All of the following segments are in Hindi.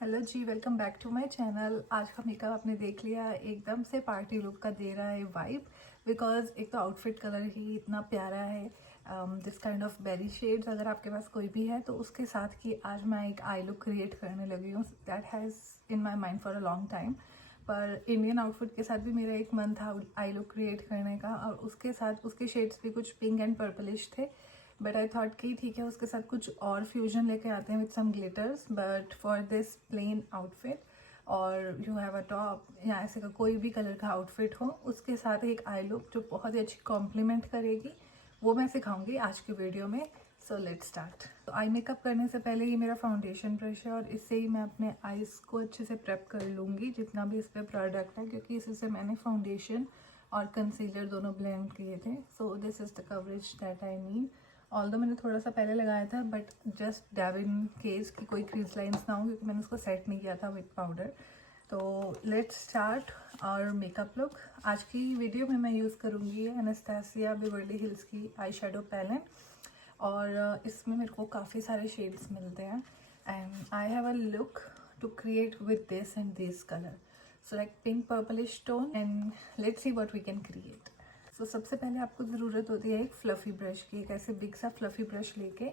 Hello ji, welcome back to my channel. आज का मेकअप आपने देख लिया, एकदम से पार्टी लुक का दे रहा है वाइब। बिकॉज एक तो आउटफिट कलर ही इतना प्यारा है, this kind of berry shades अगर आपके पास कोई भी है तो उसके साथ की आज मैं एक आई लुक क्रिएट करने लगी हूँ। That has in my mind for a long time. पर इंडियन आउटफिट के साथ भी मेरा एक मन था आई लुक क्रिएट करने का, और उसके साथ उसके शेड्स भी कुछ पिंक एंड पर्पलिश थे। बट आई थॉट कि ठीक है, उसके साथ कुछ और फ्यूजन लेके आते हैं with some glitters. But for this plain outfit और यू हैव अ टॉप या ऐसे का कोई भी कलर का आउटफिट हो, उसके साथ एक आई लुक जो बहुत ही अच्छी कॉम्प्लीमेंट करेगी, वो मैं सिखाऊंगी आज की वीडियो में। So let's start. तो आई मेकअप करने से पहले ये मेरा फाउंडेशन ब्रश है और इससे ही मैं अपने आईज को अच्छे से प्रेप कर लूँगी जितना भी इस पर प्रोडक्ट है, क्योंकि इससे मैंने फाउंडेशन और कंसीलर दोनों ब्लेंड किए थे। So this is the coverage that I need. Although मैंने थोड़ा सा पहले लगाया था, but just dab in case कि कोई क्रीज लाइंस ना हो, क्योंकि मैंने उसको सेट नहीं किया था विथ पाउडर। तो लेट्स स्टार्ट और मेकअप लुक। आज की वीडियो में मैं यूज़ करूँगी एनास्टेसिया बेवर्ली हिल्स की आई शेडो पैलेट, और इसमें मेरे को काफ़ी सारे शेड्स मिलते हैं and I have a look to create with this and this colour, so like pink purplish tone, and let's see what we can create. So सबसे पहले आपको ज़रूरत होती है एक फ्लफ़ी ब्रश की। एक ऐसे बिग सा फ्लफ़ी ब्रश लेके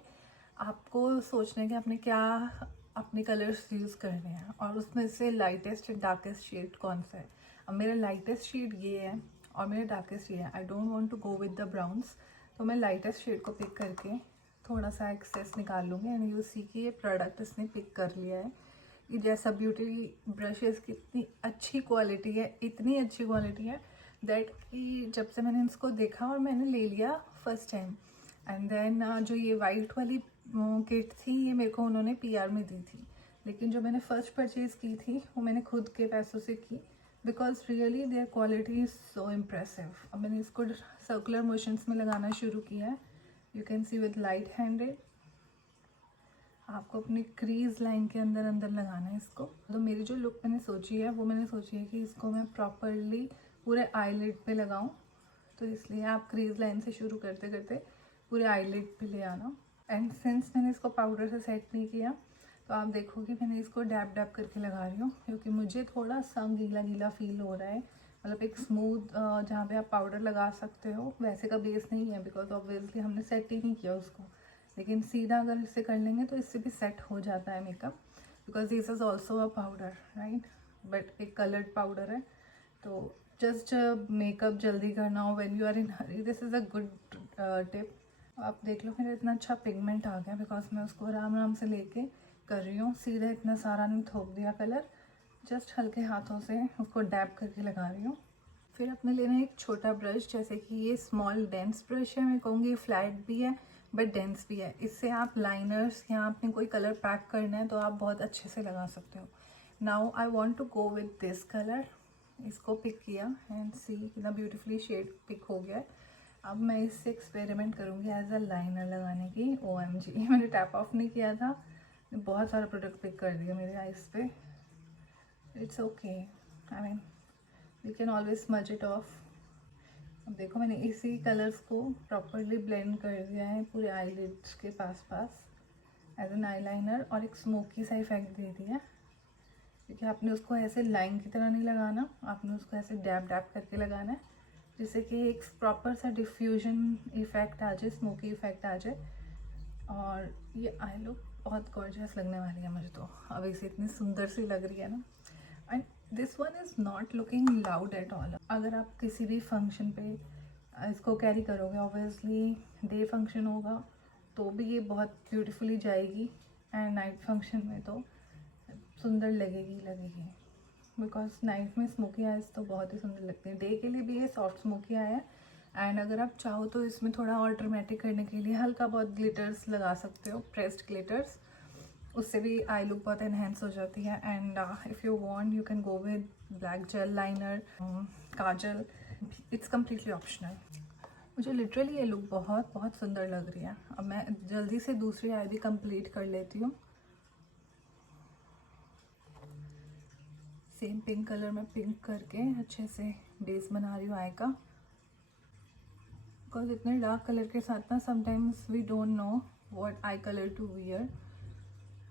आपको सोचना है कि आपने क्या अपने कलर्स यूज़ करने हैं और उसमें से लाइटेस्ट एंड डार्केस्ट शेड कौन सा है। अब मेरा लाइटेस्ट शेड ये है और मेरा डार्केस्ट ये है। I don't want to go with the browns, तो मैं लाइटेस्ट शेड को पिक करके थोड़ा सा एक्सेस निकाल लूँगी एंड यू सी कि ये प्रोडक्ट इसने पिक कर लिया है। ये जैसा ब्यूटी ब्रशेज़ की इतनी अच्छी क्वालिटी है, इतनी अच्छी क्वालिटी है दैट कि जब से मैंने इसको देखा और मैंने ले लिया फर्स्ट टाइम। एंड देन जो ये वाइट वाली किट थी, ये मेरे को उन्होंने पीआर में दी थी, लेकिन जो मैंने फ़र्स्ट परचेज़ की थी वो मैंने खुद के पैसों से की, because really there quality is so impressive. अब मैंने इसको सर्कुलर मोशंस में लगाना शुरू किया है। You can see with light handed आपको अपनी क्रीज लाइन के अंदर अंदर लगाना है इसको। तो मेरी जो लुक मैंने सोची है वो मैंने सोची है कि इसको मैं प्रॉपरली पूरे आईलिड पे लगाऊं, तो इसलिए आप क्रीज लाइन से शुरू करते करते पूरे आईलिड पे ले आना। एंड सिंस मैंने इसको पाउडर से सेट नहीं किया, तो आप देखो कि मैंने इसको डैब डैब करके लगा रही हूँ, क्योंकि मुझे थोड़ा सा गीला गीला फील हो रहा है। मतलब एक स्मूथ जहाँ पे आप पाउडर लगा सकते हो वैसे का बेस नहीं है, बिकॉज ऑब्वियसली हमने सेट ही नहीं किया उसको। लेकिन सीधा अगर इससे कर लेंगे तो इससे भी सेट हो जाता है makeup, because this is also a powder right, but एक कलर्ड पाउडर है। तो जस्ट मेकअप जल्दी करना हो when you are in hurry, this is a good tip. आप देख लो मेरा इतना अच्छा पिगमेंट आ गया, बिकॉज मैं उसको आराम आराम से लेके कर रही हूँ। सीधा इतना सारा नहीं थोप दिया कलर, जस्ट हल्के हाथों से उसको डैब करके लगा रही हूँ। फिर आपने लेना है एक छोटा ब्रश, जैसे कि ये स्मॉल डेंस ब्रश है, मैं कहूँगी फ्लैट भी है बट डेंस भी है। इससे आप लाइनर्स या आपने कोई कलर पैक करना है तो आप बहुत अच्छे से लगा सकते हो। Now I want to go with this colour. इसको पिक किया एंड सी कितना ब्यूटीफुली शेड पिक हो गया है। अब मैं इससे एक्सपेरिमेंट करूँगी एज अ लाइनर लगाने की। OMG मैंने टैप ऑफ नहीं किया था, बहुत सारा प्रोडक्ट पिक कर दिया मेरे आइज़ पे। It's okay, I mean we can always smudge it off. अब देखो मैंने इसी कलर्स को प्रॉपरली ब्लेंड कर दिया है पूरे आईलिड्स के पास पास एज एन आईलाइनर, और एक स्मोकी सा इफेक्ट दे दिया, क्योंकि आपने उसको ऐसे लाइन की तरह नहीं लगाना, आपने उसको ऐसे डैब डैब करके लगाना है, जिससे कि एक प्रॉपर सा डिफ्यूजन इफेक्ट आ जाए, स्मोकी इफेक्ट आ जाए। और ये आई लुक बहुत गॉर्जियस लगने वाली है मुझे तो, अभी से इतनी सुंदर सी लग रही है ना। And this one is not looking loud at all. अगर आप किसी भी फंक्शन पे इसको कैरी करोगे, ऑब्वियसली डे फंक्शन होगा तो भी ये बहुत ब्यूटीफुली जाएगी, एंड नाइट फंक्शन में तो सुंदर लगेगी, बिकॉज नाइट में स्मोकी आइज तो बहुत ही सुंदर लगती है। डे के लिए भी ये सॉफ्ट स्मोकी आया है, एंड अगर आप चाहो तो इसमें थोड़ा और ड्रामेटिक करने के लिए हल्का बहुत ग्लिटर्स लगा सकते हो, प्रेस्ड ग्लिटर्स, उससे भी आई लुक बहुत एनहेंस हो जाती है। And if you want you can go with black jail liner, Kajal, it's completely optional. मुझे लिटरली ये लुक बहुत बहुत सुंदर लग रही है। अब मैं जल्दी से दूसरी आई भी कंप्लीट कर लेती हूँ। सेम पिंक कलर में पिंक करके अच्छे से बेस बना रही हूँ आई का, बिकॉज इतने डार्क कलर के साथ ना sometimes we don't know what I colour to wear.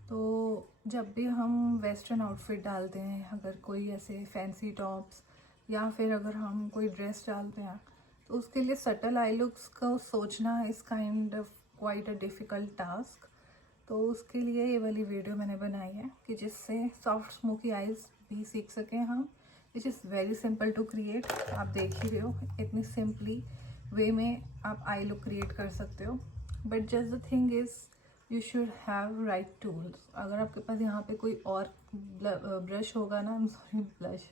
तो जब भी हम वेस्टर्न आउटफिट डालते हैं, अगर कोई ऐसे फैंसी टॉप्स या फिर अगर हम कोई ड्रेस डालते हैं, तो उसके लिए सटल आई लुक्स को सोचना is kind of quite a difficult task. तो उसके लिए ये वाली वीडियो मैंने बनाई है कि जिससे सॉफ्ट स्मोकी आइज़ भी सीख सकें हम, which is very simple to create. आप देख ही रहे हो इतनी सिंपली वे में आप आई लुक क्रिएट कर सकते हो। But just the thing is you should have right tools. अगर आपके पास यहाँ पे कोई और ब्रश होगा ना, आई एम सॉरी ब्लश,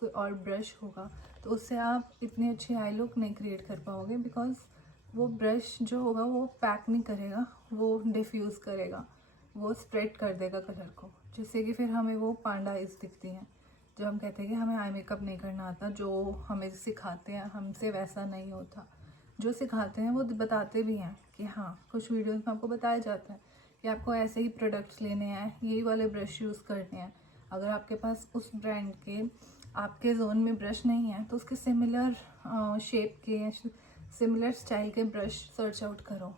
कोई और ब्रश होगा, तो उससे आप इतनी अच्छी आई लुक नहीं क्रिएट कर पाओगे, बिकॉज वो ब्रश जो होगा वो पैक नहीं करेगा, वो डिफ्यूज़ करेगा, वो स्प्रेड कर देगा कलर को, जिससे कि फिर हमें वो पांडा आइज दिखती हैं। जब हम कहते हैं कि हमें आई मेकअप नहीं करना आता, जो हमें सिखाते हैं हमसे वैसा नहीं होता। जो सिखाते हैं वो बताते भी हैं कि हाँ, कुछ वीडियोस में आपको बताया जाता है कि आपको ऐसे ही प्रोडक्ट्स लेने हैं, यही वाले ब्रश यूज़ करने हैं। अगर आपके पास उस ब्रांड के आपके जोन में ब्रश नहीं है, तो उसके सिमिलर शेप के, सिमिलर स्टाइल के ब्रश सर्च आउट करो।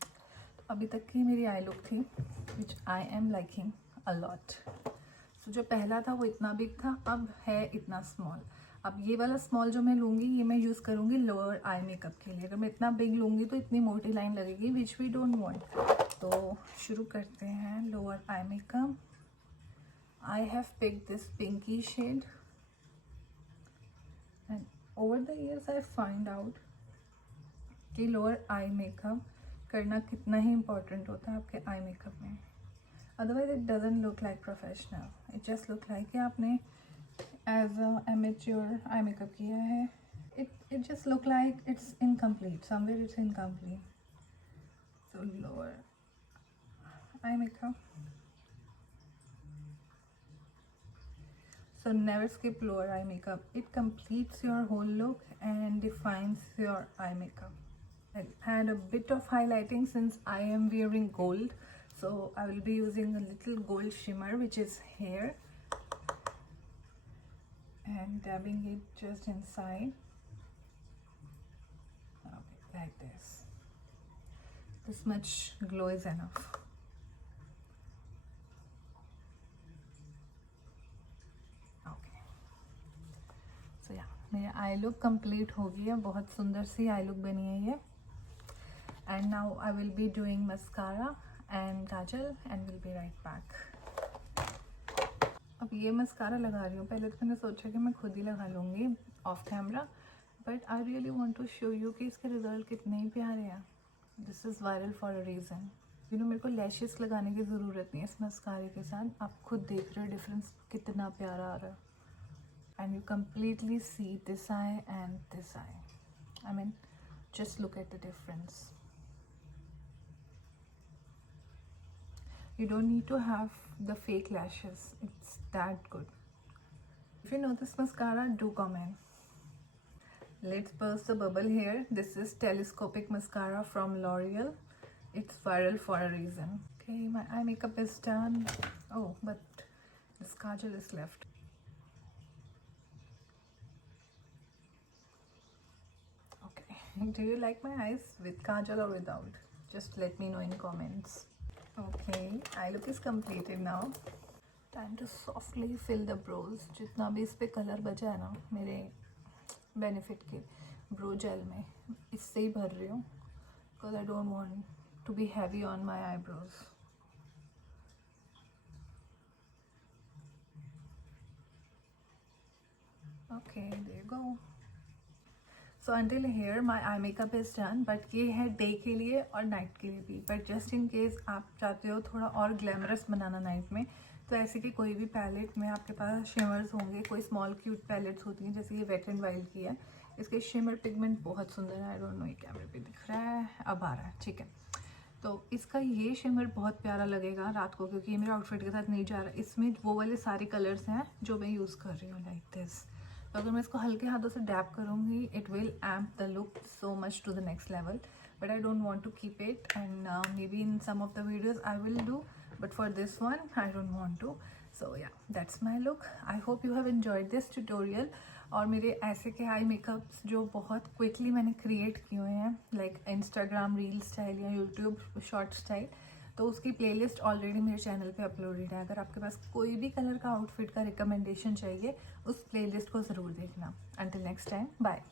तो अभी तक की मेरी आई लुक थी which I am liking a lot. So जो पहला था वो इतना बिग था, अब है इतना स्मॉल। अब ये वाला स्मॉल जो मैं लूँगी, ये मैं यूज़ करूँगी लोअर आई मेकअप के लिए। अगर मैं इतना बिग लूँगी तो इतनी मोटी लाइन लगेगी, विच वी डोंट वांट। तो शुरू करते हैं lower eye makeup. I have picked this pinky shade and over the years I find out कि लोअर आई मेकअप करना कितना ही इम्पोर्टेंट होता है आपके आई मेकअप में। Otherwise it doesn't look like professional, it just look like कि आपने as a amateur eye makeup किया है। It just look like it's incomplete, somewhere it's incomplete. So lower eye makeup, so never skip lower eye makeup. It completes your whole look and defines your eye makeup. I had a bit of highlighting since I am wearing gold, so I will be using a little gold shimmer which is here and dabbing it just inside. Okay, like this. This much glow is enough. सो या मेरी आई लुक कंप्लीट हो गई है, बहुत सुंदर सी आई लुक बनी है ये। And now I will be doing mascara and Kajal and will be right back. अब ये मस्कारा लगा रही हूँ, पहले तो मैंने सोचा कि मैं खुद ही लगा लूँगी off camera, but I really want to show you कि इसके रिजल्ट कितने प्यारे हैं। This is viral for a reason. You know, मेरे को लैशेस लगाने की ज़रूरत नहीं है इस मस्कारे के साथ। आप खुद देख रहे हो डिफरेंस कितना प्यारा आ रहा है। And you completely see this eye and this eye. I mean, just look at the difference. You don't need to have the fake lashes, it's that good. If you know this mascara, do comment. Let's burst the bubble here. This is telescopic mascara from L'Oreal. It's viral for a reason. Okay, my eye makeup is done. Oh, but this kajal is left. Do you like my eyes with kajal or without? Just let me know in comments. Okay, eye look is completed now. Time to softly fill the brows. जितना भी इस पे कलर बचा है ना मेरे बेनिफिट के ब्रो जेल में, इससे ही भर रही हूँ, because I don't want to be heavy on my eyebrows. Okay, there you go. So until here my eye makeup is done, but ये है डे के लिए और नाइट के लिए भी। बट जस्ट इन केस आप चाहते हो थोड़ा और ग्लैमरस बनाना नाइट में, तो ऐसे कि कोई भी पैलेट में आपके पास शिमर्स होंगे, कोई स्मॉल क्यूट पैलेट्स होती हैं, जैसे ये वेट एंड वाइल्ड की है। इसके शिमर पिगमेंट बहुत सुंदर है। आई डोंट नो ये कैमरे पे दिख रहा है, अब आ रहा है, ठीक है। तो इसका ये शिमर बहुत प्यारा लगेगा रात को, क्योंकि ये मेरे आउटफिट के साथ नहीं जा रहा। इसमें वो वाले सारे कलर्स हैं जो मैं यूज़ कर रही हूँ, लाइक दिस। तो अगर मैं इसको हल्के हाथों से डैप करूँगी, it will amp the look so much to the next level. But I don't want to keep it, and may be in some of the videos I will do, but for this one I don't want to. So yeah, that's my look. I hope you have enjoyed this tutorial. और मेरे ऐसे के आई मेकअप्स जो बहुत क्विकली मैंने क्रिएट किए हुए हैं, लाइक इंस्टाग्राम रील स्टाइल या यूट्यूब शॉर्ट स्टाइल, तो उसकी प्लेलिस्ट ऑलरेडी मेरे चैनल पे अपलोडेड है। अगर आपके पास कोई भी कलर का आउटफिट का रिकमेंडेशन चाहिए, उस प्लेलिस्ट को ज़रूर देखना। Until next time, bye.